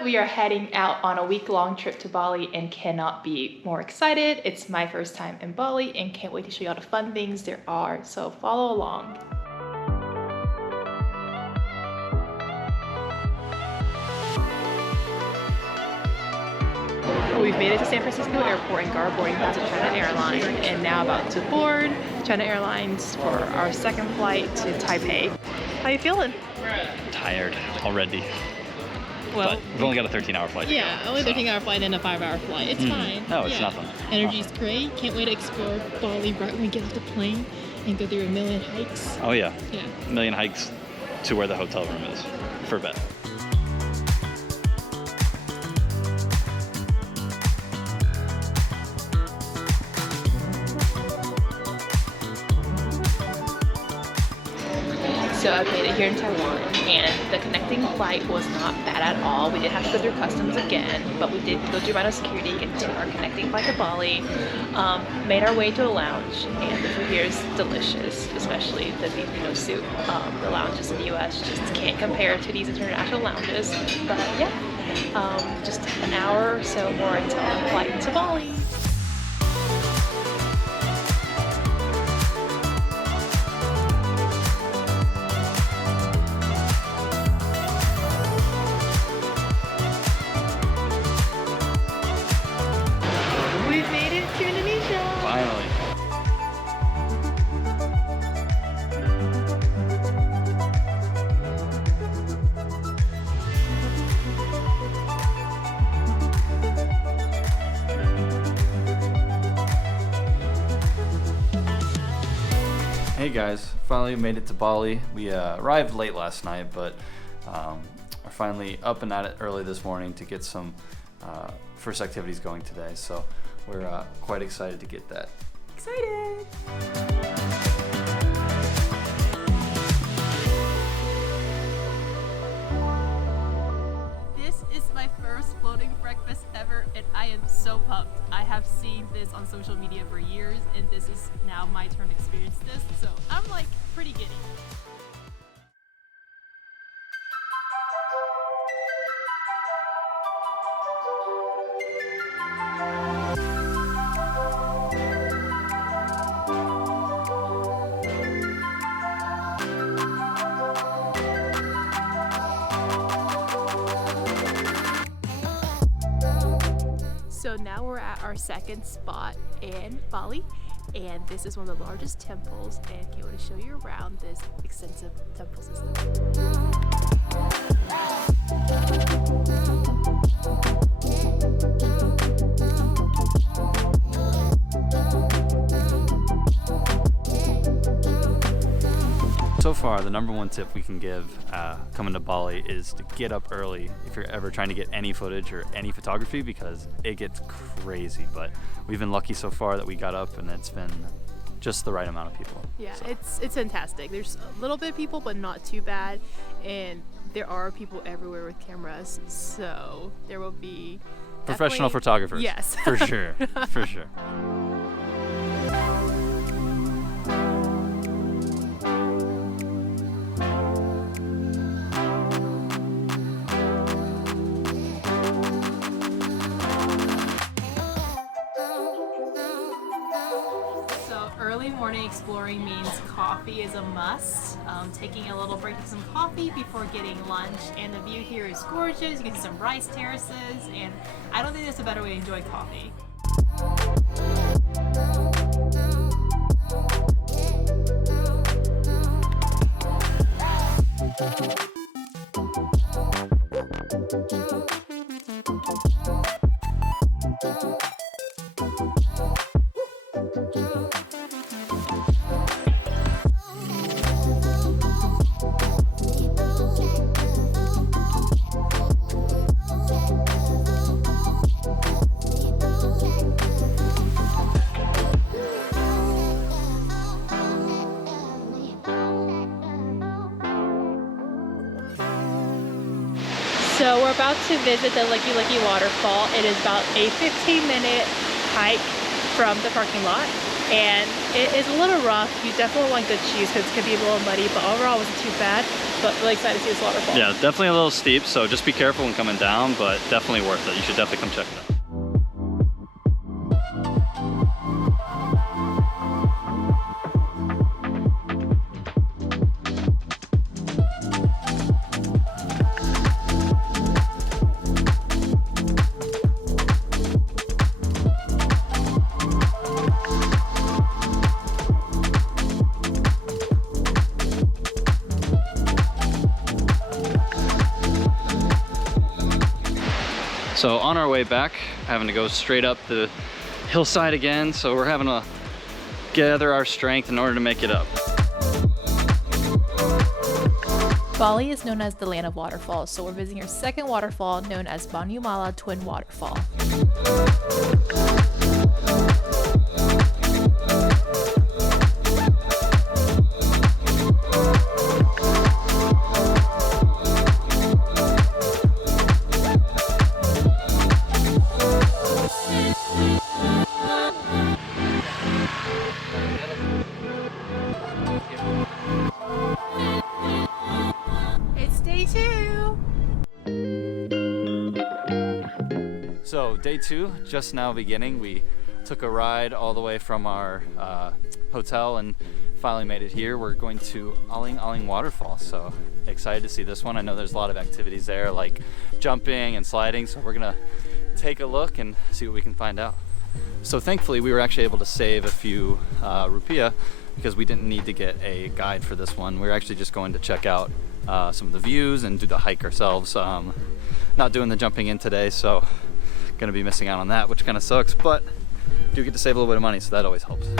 what? We are heading out on a week-long trip to Bali and cannot be more excited. It's my first time in Bali and can't wait to show you all the fun things there are, so follow along. We've made it to San Francisco Airport and got our boarding pass with China Airlines and now about to board China Airlines for our second flight to Taipei. How you feeling? Tired already. Well, but we've only got a 13-hour flight. Yeah, only 13-hour flight and a 5-hour flight. It's fine. No, it's nothing. Energy's great. Can't wait to explore Bali right when we get off the plane and go through a million hikes. Oh yeah. Yeah. A million hikes to where the hotel room is for a bit. So I've made it here in Taiwan and the connecting flight was not bad at all. We did have to go through customs again, but we did go through Rhino security, get to our connecting flight to Bali, made our way to a lounge, and the food here is delicious, especially the beef soup. The lounges in the US just can't compare to these international lounges, but yeah, just an hour or so more until our flight to Bali. Finally. Hey guys, finally made it to Bali. We arrived late last night, but are finally up and at it early this morning to get some first activities going today. So we're quite excited to get that. Excited! This is my first floating breakfast ever, and I am so pumped. I have seen this on social media for years, and this is now my turn to experience this, so I'm like pretty giddy. So now we're at our second spot in Bali, and this is one of the largest temples, and can't wait to show you around this extensive temple system. So far, the number one tip we can give coming to Bali is to get up early if you're ever trying to get any footage or any photography, because it gets crazy. But we've been lucky so far that we got up and it's been just the right amount of people. Yeah, so. it's fantastic. There's a little bit of people, but not too bad, and there are people everywhere with cameras, so there will be Professional photographers. Yes. For sure, for sure. Early morning exploring means coffee is a must. Taking a little break to some coffee before getting lunch, and the view here is gorgeous. You can see some rice terraces, and I don't think there's a better way to enjoy coffee. So we're about to visit the Licky Licky waterfall. It is about a 15-minute hike from the parking lot. and it is a little rough. You definitely want good shoes because it could be a little muddy, but overall it wasn't too bad. But really excited to see this waterfall. Yeah, definitely a little steep, so just be careful when coming down, but definitely worth it. You should definitely come check it out. So on our way back, having to go straight up the hillside again, so we're having to gather our strength in order to make it up. Bali is known as the land of waterfalls, so we're visiting our second waterfall known as Banyumala Twin Waterfall. So day 2, just now beginning. We took a ride all the way from our hotel and finally made it here. We're going to Aling Aling Waterfall, so excited to see this one. I know there's a lot of activities there like jumping and sliding, so we're gonna take a look and see what we can find out. So thankfully we were actually able to save a few rupiah because we didn't need to get a guide for this one. We were actually just going to check out some of the views and do the hike ourselves. Not doing the jumping in today, so gonna be missing out on that, which kind of sucks, but do get to save a little bit of money, so that always helps. So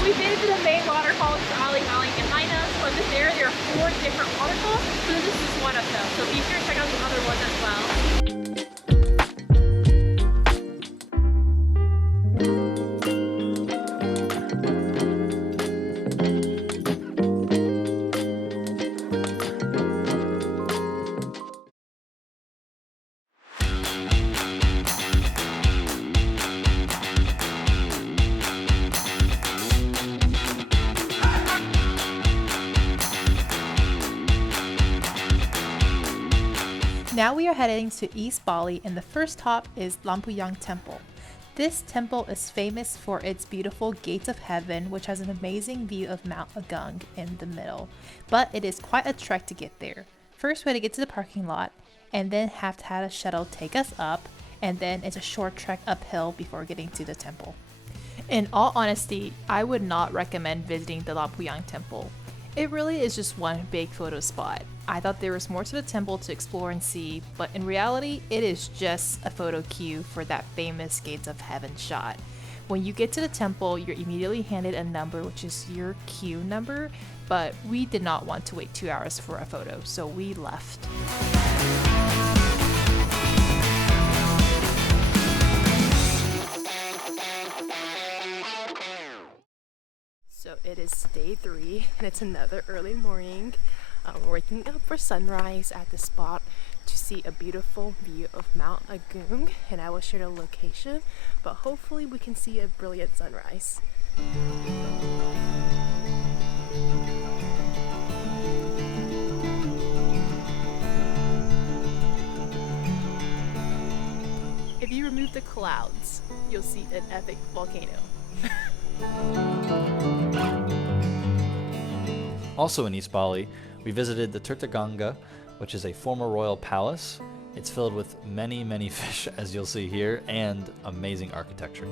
we made it to the main waterfall for Aling Aling behind us, but there are 4 different waterfalls, so this is one of them. So be sure to check out the other ones as well. Now we are heading to East Bali, and the first stop is Lampuyang Temple. This temple is famous for its beautiful Gates of Heaven, which has an amazing view of Mount Agung in the middle, but it is quite a trek to get there. First we had to get to the parking lot, and then have to have a shuttle take us up, and then it's a short trek uphill before getting to the temple. In all honesty, I would not recommend visiting the Lampuyang Temple. It really is just one big photo spot. I thought there was more to the temple to explore and see, but in reality, it is just a photo queue for that famous Gates of Heaven shot. When you get to the temple, you're immediately handed a number, which is your queue number, but we did not want to wait 2 hours for a photo, so we left. So it is day 3, and it's another early morning. We're waking up for sunrise at the spot to see a beautiful view of Mount Agung, and I will share the location, but hopefully we can see a brilliant sunrise. If you remove the clouds, you'll see an epic volcano. Also in East Bali, we visited the Tirtaganga, which is a former royal palace. It's filled with many, many fish, as you'll see here, and amazing architecture.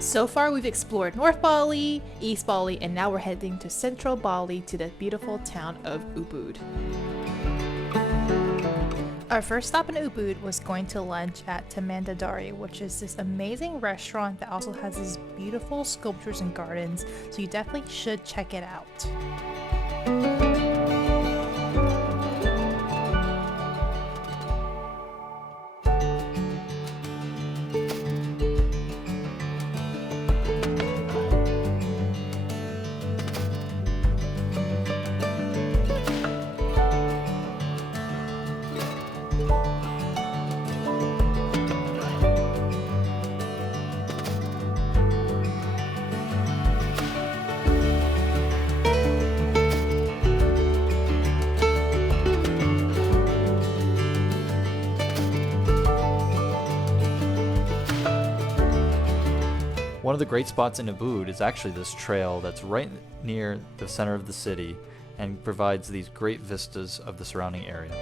So far we've explored North Bali, East Bali, and now we're heading to Central Bali to the beautiful town of Ubud. Our first stop in Ubud was going to lunch at Tamandadari, which is this amazing restaurant that also has these beautiful sculptures and gardens, so you definitely should check it out. One of the great spots in Ubud is actually this trail that's right near the center of the city and provides these great vistas of the surrounding area.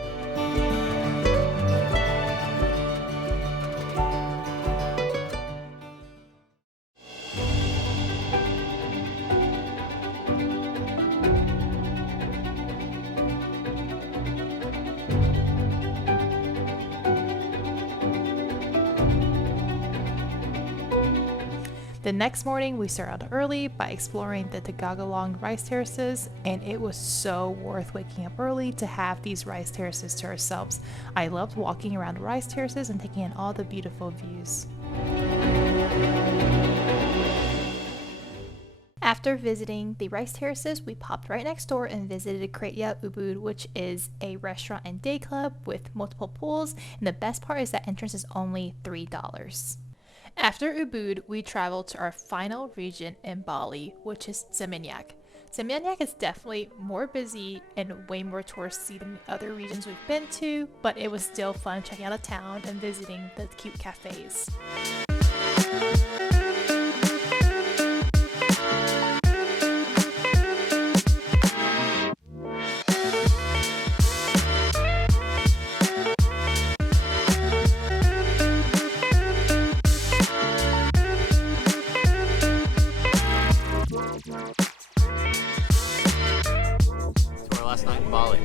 The next morning, we started out early by exploring the Tagalong rice terraces, and it was so worth waking up early to have these rice terraces to ourselves. I loved walking around the rice terraces and taking in all the beautiful views. After visiting the rice terraces, we popped right next door and visited Kretya Ubud, which is a restaurant and day club with multiple pools, and the best part is that entrance is only $3. After Ubud, we traveled to our final region in Bali, which is Seminyak. Seminyak is definitely more busy and way more touristy than the other regions we've been to, but it was still fun checking out the town and visiting the cute cafes. It's our last night in Bali.